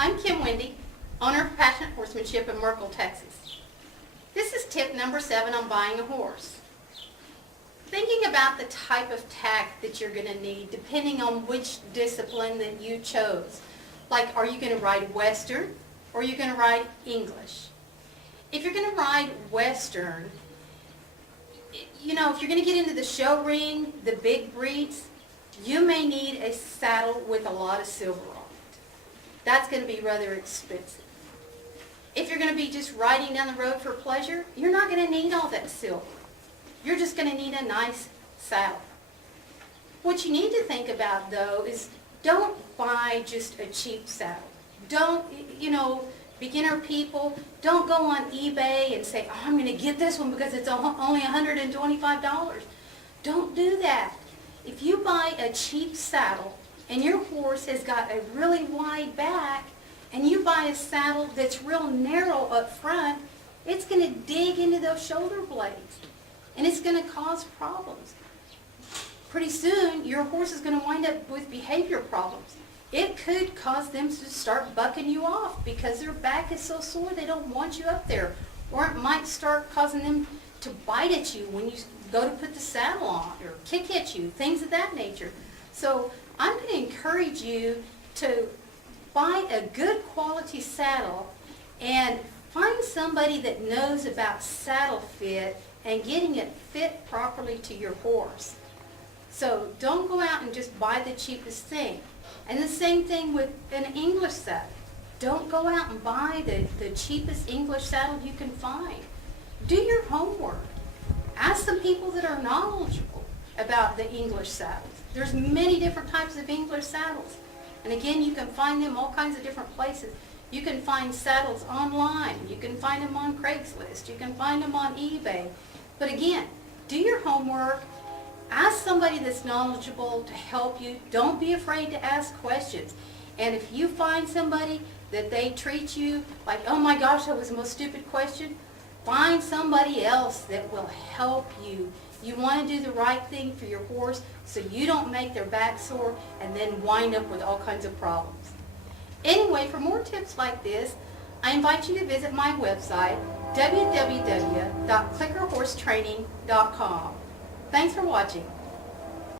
Wende, owner of Passionate Horsemanship in Merkel, Texas. This is tip number 7 on buying a horse. Thinking about the type of tack that you're going to need depending on which discipline that you chose. Like, are you going to ride Western or are you going to ride English? If you're going to ride Western, you know, if you're going to get into the show ring, the big breeds, you may need a saddle with a lot of silver on it. That's going to be rather expensive. If you're going to be just riding down the road for pleasure, you're not going to need all that silver. You're just going to need a nice saddle. What you need to think about, though, is don't buy just a cheap saddle. Don't, you know, beginner people, don't go on eBay and say, oh, I'm going to get this one because it's only $125. Don't do that. If you buy a cheap saddle and your horse has got a really wide back and you buy a saddle that's real narrow up front, it's going to dig into those shoulder blades and it's going to cause problems. Pretty soon, your horse is going to wind up with behavior problems. It could cause them to start bucking you off because their back is so sore they don't want you up there. Or it might start causing them to bite at you when you go to put the saddle on or kick at you, things of that nature. So I'm going to encourage you to buy a good quality saddle and find somebody that knows about saddle fit and getting it fit properly to your horse. So don't go out and just buy the cheapest thing. And the same thing with an English saddle. Don't go out and buy the cheapest English saddle you can find. Do your homework. Ask some people that are knowledgeable about the English saddles. There's many different types of English saddles. And again, you can find them all kinds of different places. You can find saddles online. You can find them on Craigslist. You can find them on eBay. But again, do your homework. Ask somebody that's knowledgeable to help you. Don't be afraid to ask questions. And if you find somebody that they treat you like, oh my gosh, that was the most stupid question, find somebody else that will help you. You want to do the right thing for your horse so you don't make their back sore and then wind up with all kinds of problems. Anyway, for more tips like this, I invite you to visit my website, www.clickerhorsetraining.com. Thanks for watching.